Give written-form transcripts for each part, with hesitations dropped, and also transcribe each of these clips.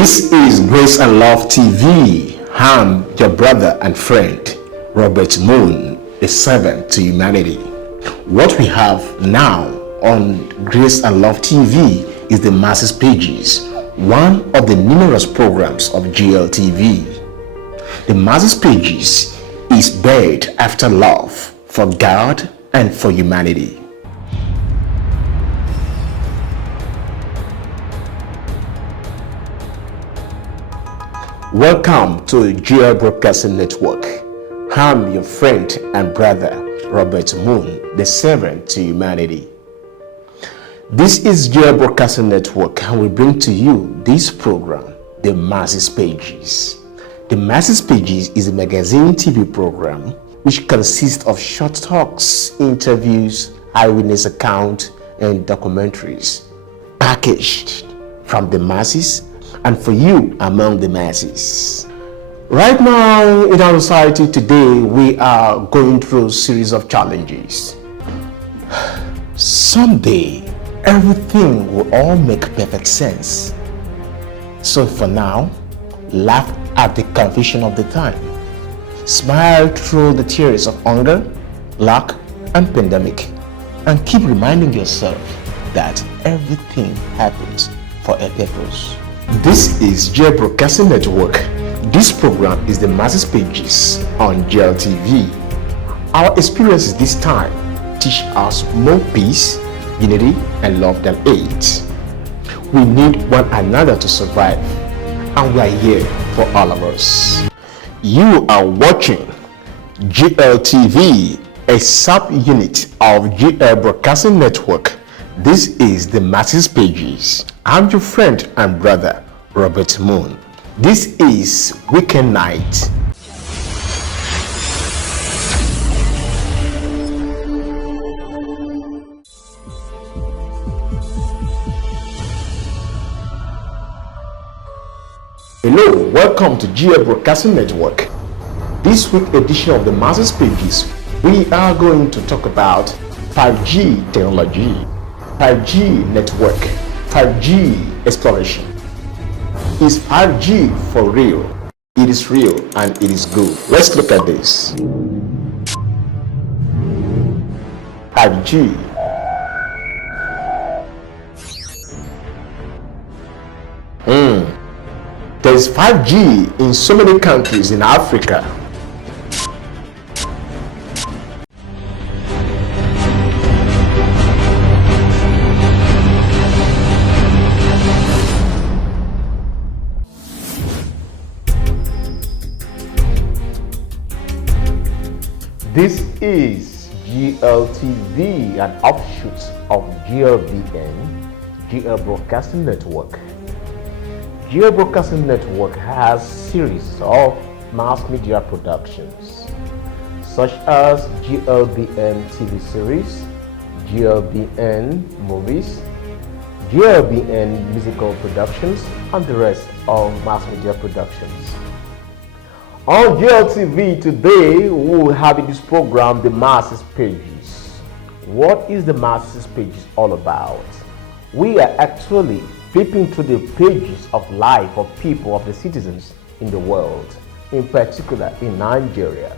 This is Grace and Love TV. I'm your brother and friend, Robert Moon, a servant to humanity. What we have now on Grace and Love TV is the Masses Pages, one of the numerous programs of GLTV. The Masses Pages is birthed after love for God and for humanity. Welcome to GL Broadcasting Network. I'm your friend and brother, Robert Moon, the servant to humanity. This is GL Broadcasting Network, and we bring to you this program, The Masses Pages. The Masses Pages is a magazine TV program which consists of short talks, interviews, eyewitness accounts, and documentaries packaged from the masses and for you among the masses. Right now in our society today, we are going through a series of challenges. Someday, everything will all make perfect sense. So for now, laugh at the confusion of the time. Smile through the tears of hunger, lack, and pandemic. And keep reminding yourself that everything happens for a purpose. This is GL Broadcasting Network. This program is the Masses Pages on GLTV. Our experiences this time teach us more peace, unity, and love than hate. We need one another to survive, and we are here for all of us. You are watching GLTV, a sub-unit of GL Broadcasting Network. This is the Masses Pages. I'm your friend and brother, Robert Moon. This is Weekend Night. Hello, welcome to GL Broadcasting Network. This week edition of the Masses Pages, we are going to talk about 5G technology, 5G network, 5G exploration. Is 5G for real? It is real and it is good. Let's look at this. 5G. There is 5G in so many countries in Africa. This is GLTV, an offshoot of GLBN, GL Broadcasting Network. GL Broadcasting Network has series of mass media productions such as GLBN TV series, GLBN movies, GLBN musical productions, and the rest of mass media productions. On GLTV today, we will have in this program the Masses Pages. What is the Masses Pages all about? We are actually flipping through the pages of life of people, of the citizens in the world, in particular in Nigeria.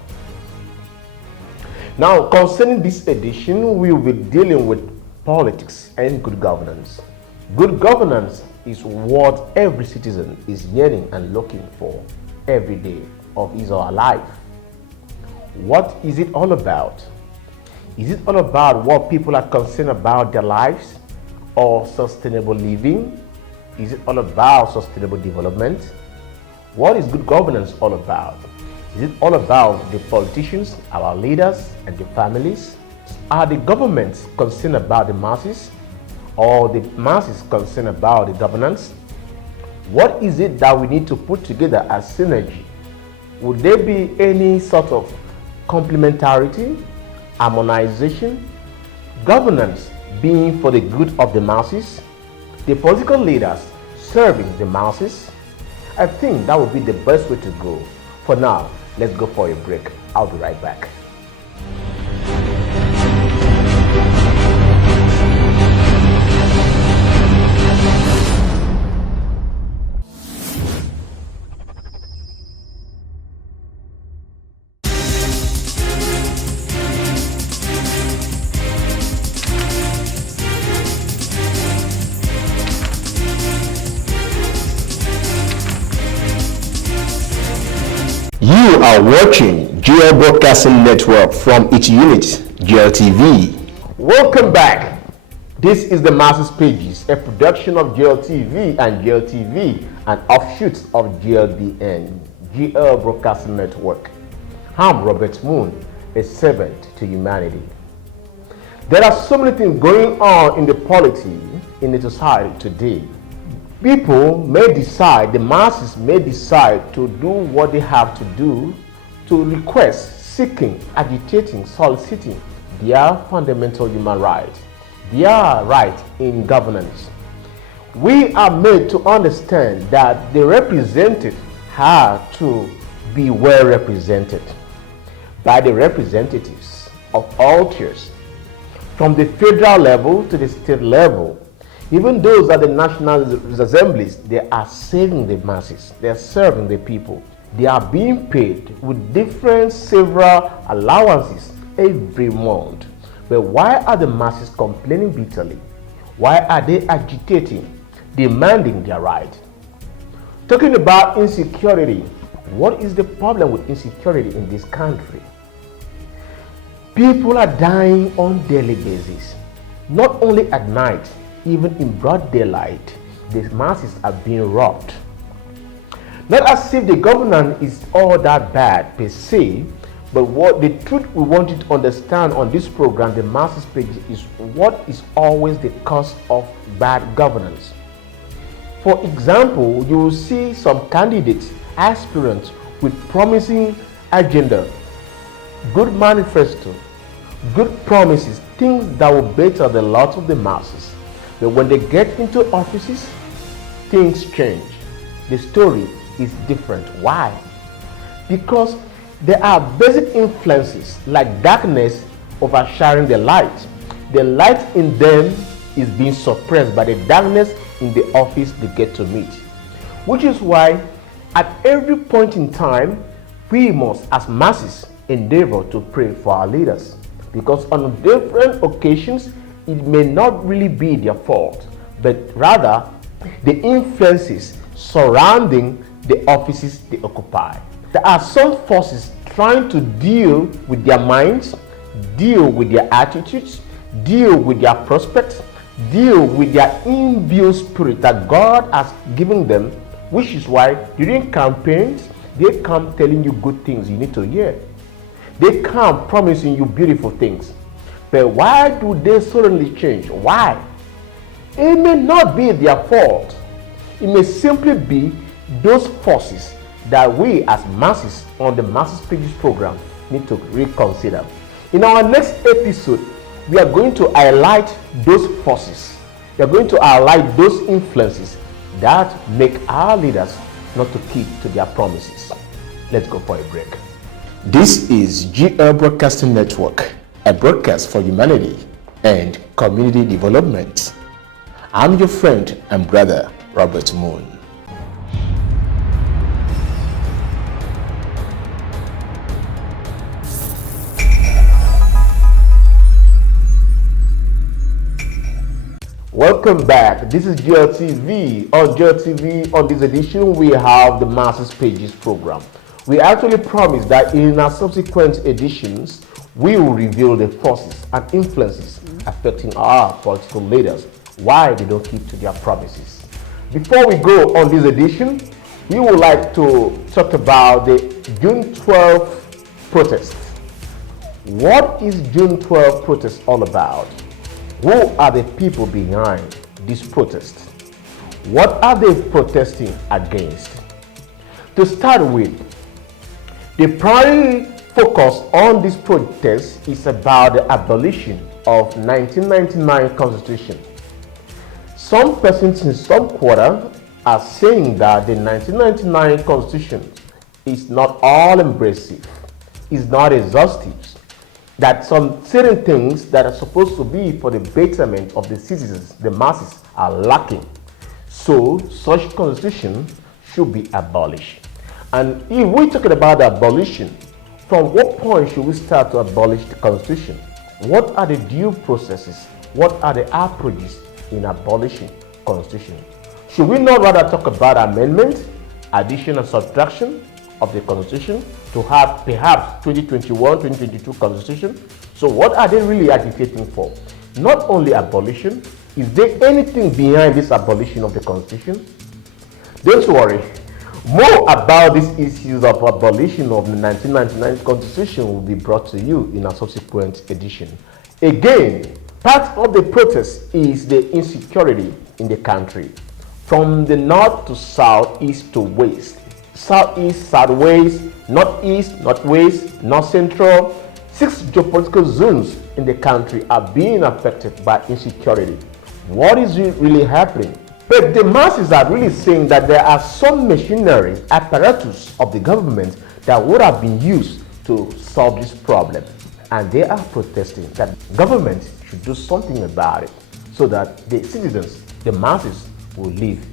Now, concerning this edition, we will be dealing with politics and good governance. Good governance is what every citizen is yearning and looking for every day of his or her life. What is it all about? Is it all about what people are concerned about their lives or sustainable living? Is it all about sustainable development? What is good governance all about? Is it all about the politicians, our leaders, and the families? Are the governments concerned about the masses, or the masses concerned about the governance? What is it that we need to put together as synergy? Would there be any sort of complementarity, harmonization, governance being for the good of the masses, the political leaders serving the masses? I think that would be the best way to go. For now, let's go for a break. I'll be right back. You are watching GL Broadcasting Network from its unit, GLTV. Welcome back. This is the Masses Pages, a production of GLTV and GLTV, an offshoot of GLBN, GL Broadcasting Network. I'm Robert Moon, a servant to humanity. There are so many things going on in the polity, in the society today. People may decide, the masses may decide to do what they have to do to request, seeking, agitating, soliciting their fundamental human rights, their right in governance. We are made to understand that the representatives have to be well represented by the representatives of all tiers, from the federal level to the state level. Even those at the national assemblies, they are serving the masses, they are serving the people. They are being paid with different several allowances every month. But why are the masses complaining bitterly? Why are they agitating, demanding their right? Talking about insecurity, what is the problem with insecurity in this country? People are dying on daily basis, not only at night, even in broad daylight. The masses are being robbed. Not as if the government is all that bad per se, but what the truth we want you to understand on this program, the Masses Page, is what is always the cause of bad governance. For example, you will see some candidates, aspirants with promising agenda, good manifesto, good promises, things that will better the lot of the masses. But when they get into offices, things change. The story is different. Why? Because there are basic influences like darkness overshadowing the light. The light in them is being suppressed by the darkness in the office they get to meet. Which is why at every point in time, we must as masses endeavor to pray for our leaders. Because on different occasions, it may not really be their fault, but rather the influences surrounding the offices they occupy. There are some forces trying to deal with their minds, deal with their attitudes, deal with their prospects, deal with their inbuilt spirit that God has given them, which is why during campaigns, they come telling you good things you need to hear. They come promising you beautiful things. But why do they suddenly change? Why? It may not be their fault. It may simply be those forces that we as masses on the Masses Pages program need to reconsider. In our next episode, we are going to highlight those forces. We are going to highlight those influences that make our leaders not to keep to their promises. Let's go for a break. This is GL Broadcasting Network, a broadcast for humanity and community development. I'm your friend and brother, Robert Moon. Welcome back. This is GLTV. On GLTV, on this edition, we have the Masses Pages program. We actually promised that in our subsequent editions, we will reveal the forces and influences affecting our political leaders, why they don't keep to their promises. Before we go on this edition, we would like to talk about the June 12th protest. What is June 12th protest all about? Who are the people behind this protest? What are they protesting against? To start with, the primary focus on this protest is about the abolition of 1999 Constitution. Some persons in some quarter are saying that the 1999 Constitution is not all-embracing, is not exhaustive, that some certain things that are supposed to be for the betterment of the citizens, the masses, are lacking. So such constitution should be abolished. And if we're talking about the abolition, from what point should we start to abolish the constitution? What are the due processes? What are the approaches in abolishing constitution? Should we not rather talk about amendment, addition and subtraction, of the Constitution to have perhaps 2021, 2022 Constitution. So what are they really agitating for? Not only abolition. Is there anything behind this abolition of the Constitution? Don't worry. More about these issues of abolition of the 1999 Constitution will be brought to you in a subsequent edition. Again, part of the protest is the insecurity in the country. From the north to south, east to west, southeast, southwest, northeast, northwest, north central, 6 geopolitical zones in the country are being affected by insecurity. What is really happening? But the masses are really saying that there are some machinery, apparatus of the government that would have been used to solve this problem. And they are protesting that government should do something about it so that the citizens, the masses, will live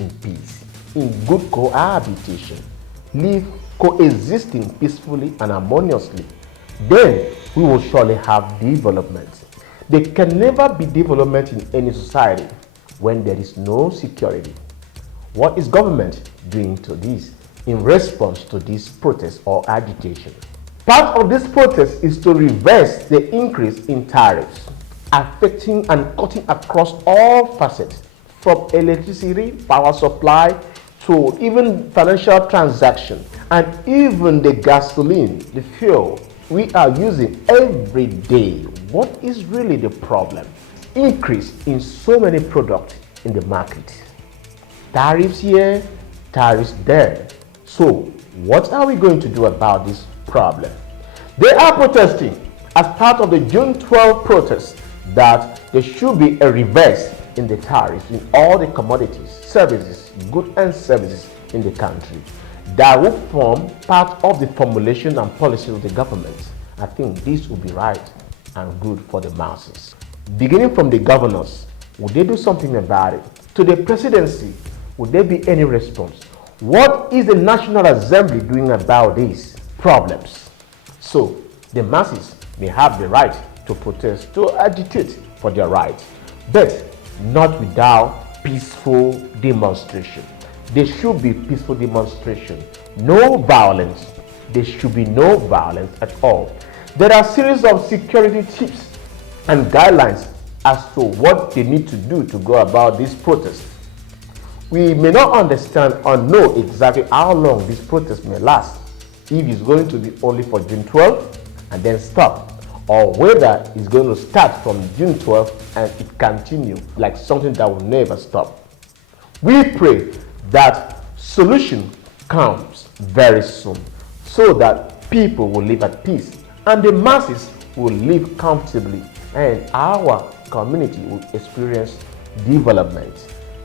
in peace, in good cohabitation, live coexisting peacefully and harmoniously. Then we will surely have development. There can never be development in any society when there is no security. What is government doing to this in response to this protest or agitation? Part of this protest is to reverse the increase in tariffs, affecting and cutting across all facets, from electricity, power supply, to even financial transactions, and even the gasoline, the fuel we are using every day. What is really the problem? Increase in so many products in the market. Tariffs here, tariffs there. So what are we going to do about this problem? They are protesting as part of the June 12 protest that there should be a reverse in the tariffs in all the commodities, services, goods and services in the country. That will form part of the formulation and policy of the government. I think this will be right and good for the masses. Beginning from the governors, would they do something about it? To the presidency, would there be any response? What is the National Assembly doing about these problems? So the masses may have the right to protest, to agitate for their rights, but not without peaceful demonstration. There should be peaceful demonstration, no violence. There should be no violence at all. There are a series of security tips and guidelines as to what they need to do to go about this protest. We may not understand or know exactly how long this protest may last, if it's going to be only for June 12 and then stop, or whether it's going to start from June 12 and it continue like something that will never stop. We pray that solution comes very soon so that people will live at peace and the masses will live comfortably and our community will experience development.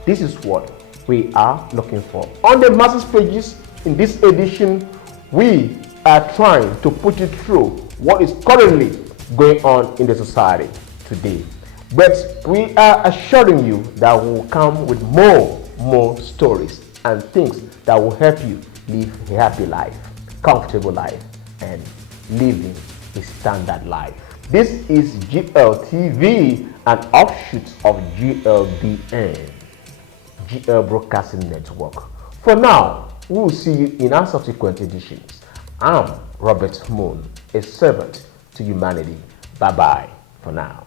This is what we are looking for. On the masses pages in this edition, we are trying to put you through what is currently going on in the society today. But we are assuring you that we will come with more stories and things that will help you live a happy life, comfortable life, and living a standard life. This is GLTV, an offshoot of GLBN, GL Broadcasting Network. For now, we will see you in our subsequent editions. I'm Robert Moon, a servant to humanity. Bye-bye for now.